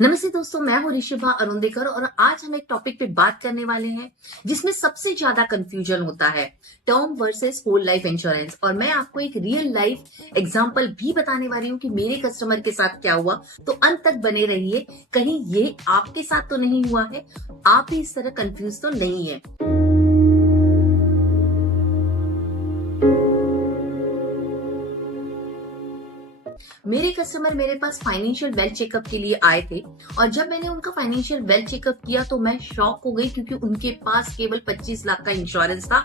नमस्ते दोस्तों, मैं हूँ ऋषिभा अरुंदेकर और आज हम एक टॉपिक पे बात करने वाले हैं जिसमें सबसे ज्यादा कंफ्यूजन होता है, term versus whole life insurance. और मैं आपको एक रियल लाइफ एग्जांपल भी बताने वाली हूँ कि मेरे कस्टमर के साथ क्या हुआ। तो अंत तक बने रहिए, कहीं ये आपके साथ तो नहीं हुआ है, आप भी इस तरह कंफ्यूज तो नहीं है। मेरे कस्टमर मेरे पास फाइनेंशियल वेल्थ चेकअप के लिए आए थे और जब मैंने उनका फाइनेंशियल वेल्थ चेकअप किया तो मैं शॉक हो गई, क्योंकि उनके पास केवल 25 लाख का इंश्योरेंस था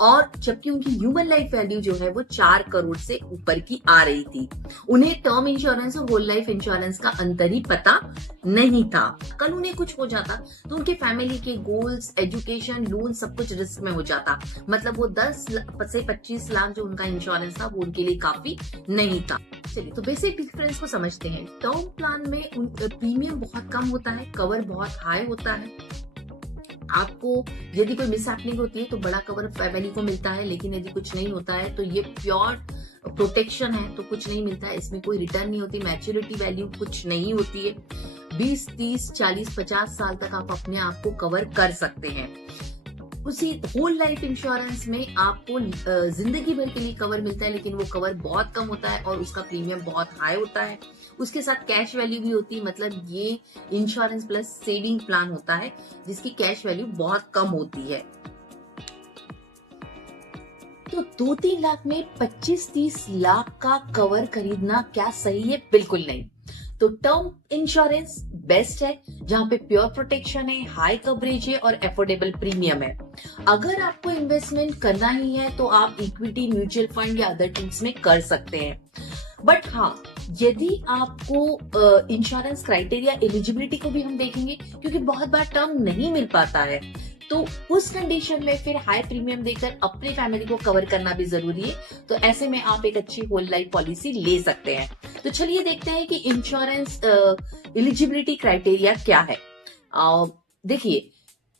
और जबकि उनकी ह्यूमन लाइफ वैल्यू जो है वो 4 करोड़ से ऊपर की आ रही थी। उन्हें टर्म इंश्योरेंस और होल लाइफ इंश्योरेंस का अंतर ही पता नहीं था। कल उन्हें कुछ हो जाता तो उनके फैमिली के गोल्स, एजुकेशन, लोन सब कुछ रिस्क में हो जाता। मतलब वो 10 से 25 लाख जो उनका इंश्योरेंस था वो उनके लिए काफी नहीं था। चलिए तो बेसिक डिफरेंस को समझते हैं। टर्म प्लान में प्रीमियम बहुत कम होता है, कवर बहुत हाई होता है। आपको यदि कोई मिस हैपनिंग होती है तो बड़ा कवर फैमिली को मिलता है, लेकिन यदि कुछ नहीं होता है तो ये प्योर प्रोटेक्शन है, तो कुछ नहीं मिलता है। इसमें कोई रिटर्न नहीं होती, मैच्योरिटी वैल्यू कुछ नहीं होती है। 20, 30, 40, 50 साल तक आप अपने आप को कवर कर सकते हैं। उसी होल लाइफ इंश्योरेंस में आपको जिंदगी भर के लिए कवर मिलता है, लेकिन वो कवर बहुत कम होता है और उसका प्रीमियम बहुत हाई होता है। उसके साथ कैश वैल्यू भी होती है, मतलब ये इंश्योरेंस प्लस सेविंग प्लान होता है जिसकी कैश वैल्यू बहुत कम होती है। तो 2-3 लाख में 25-30 लाख का कवर खरीदना क्या सही है? बिल्कुल नहीं। तो टर्म इंश्योरेंस बेस्ट है, जहां पे प्योर प्रोटेक्शन है, हाई कवरेज है और एफोर्डेबल प्रीमियम है। अगर आपको इन्वेस्टमेंट करना ही है तो आप इक्विटी, म्यूचुअल फंड या अदर टूल्स में कर सकते हैं। बट हाँ, यदि आपको इंश्योरेंस क्राइटेरिया, एलिजिबिलिटी को भी हम देखेंगे, क्योंकि बहुत बार टर्म नहीं मिल पाता है, तो उस कंडीशन में फिर हाई प्रीमियम देकर अपने फैमिली को कवर करना भी जरूरी है। तो ऐसे में आप एक अच्छी होल लाइफ पॉलिसी ले सकते हैं। तो चलिए देखते हैं कि इंश्योरेंस एलिजिबिलिटी क्राइटेरिया क्या है। देखिए,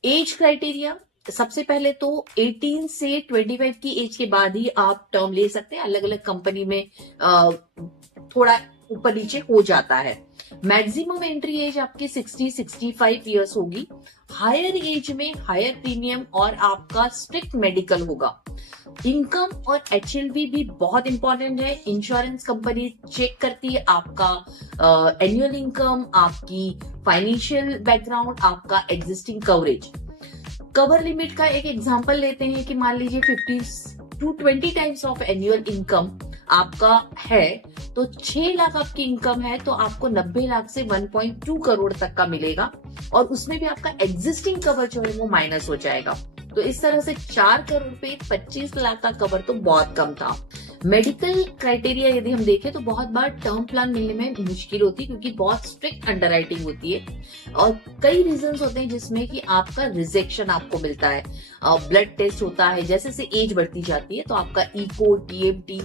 एज क्राइटेरिया सबसे पहले तो 18 से 25 की एज के बाद ही आप टर्म ले सकते हैं। अलग अलग कंपनी में थोड़ा ऊपर नीचे हो जाता है। मैक्सिमम एंट्री एज आपकी 60-65 इयर्स होगी। हायर एज में हायर प्रीमियम और आपका स्ट्रिक्ट मेडिकल होगा। इनकम और HLV भी बहुत इंपॉर्टेंट है। इंश्योरेंस कंपनी चेक करती है आपका एनुअल इनकम, आपकी फाइनेंशियल बैकग्राउंड, आपका एग्जिस्टिंग कवरेज। कवर लिमिट का एक एग्जांपल लेते हैं कि मान लीजिए 50 to 20 times of annual income आपका है, तो 6 लाख आपकी इनकम है तो आपको 90 लाख से 1.2 करोड़ तक का मिलेगा और उसमें भी आपका एग्जिस्टिंग कवर जो है वो माइनस हो जाएगा। तो इस तरह से 4 करोड़ पे 25 लाख का कवर तो बहुत कम था। मेडिकल क्राइटेरिया यदि हम देखें तो बहुत बार टर्म प्लान मिलने में मुश्किल होती है, क्योंकि बहुत स्ट्रिक्ट अंडरराइटिंग होती है और कई रीजंस होते हैं जिसमें कि आपका रिजेक्शन आपको मिलता है। ब्लड टेस्ट होता है, जैसे जैसे एज बढ़ती जाती है तो आपका echo, TMT,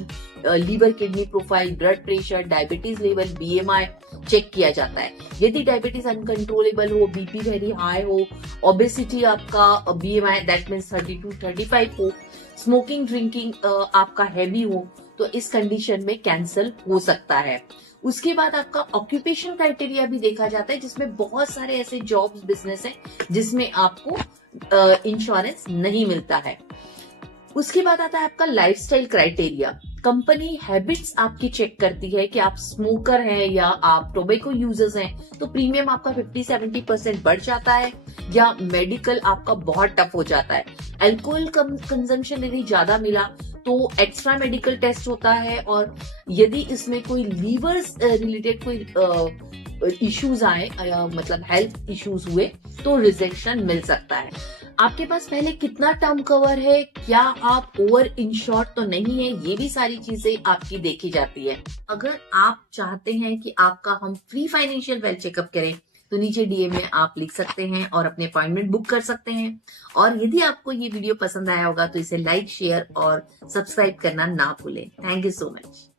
liver kidney profile, blood pressure, diabetes level, BMI check किया जाता है। यदि डायबिटीज अनकंट्रोलेबल हो, BP वेरी हाई हो, ओबेसिटी आपका BMI दैट मीन्स 30-35 हो, स्मोकिंग ड्रिंकिंग आपका हैवी हो, तो इस कंडीशन में कैंसिल हो सकता है। उसके बाद आपका ऑक्यूपेशन क्राइटेरिया भी देखा जाता है, जिसमें बहुत सारे ऐसे जॉब्स, बिजनेस है जिसमें आपको इंश्योरेंस नहीं मिलता है। उसके बाद आता है आपका लाइफस्टाइल क्राइटेरिया। कंपनी हैबिट्स आपकी चेक करती है कि आप स्मोकर हैं या आप टोबैको यूजर्स हैं, तो प्रीमियम आपका 50-70% बढ़ जाता है या मेडिकल आपका बहुत टफ हो जाता है। अल्कोहल कंजम्पशन यदि ज्यादा मिला तो एक्स्ट्रा मेडिकल टेस्ट होता है, और यदि इसमें कोई लीवर रिलेटेड कोई इश्यूज आए, मतलब हेल्थ इश्यूज हुए, तो रिजेक्शन मिल सकता है। आपके पास पहले कितना टर्म कवर है, क्या आप ओवर इंश्योर्ड तो नहीं है, ये भी सारी चीजें आपकी देखी जाती है। अगर आप चाहते हैं कि आपका हम फ्री फाइनेंशियल वेल्थ चेकअप करें तो नीचे DM में आप लिख सकते हैं और अपने अपॉइंटमेंट बुक कर सकते हैं। और यदि आपको ये वीडियो पसंद आया होगा तो इसे लाइक, शेयर और सब्सक्राइब करना ना भूलें। Thank you so much.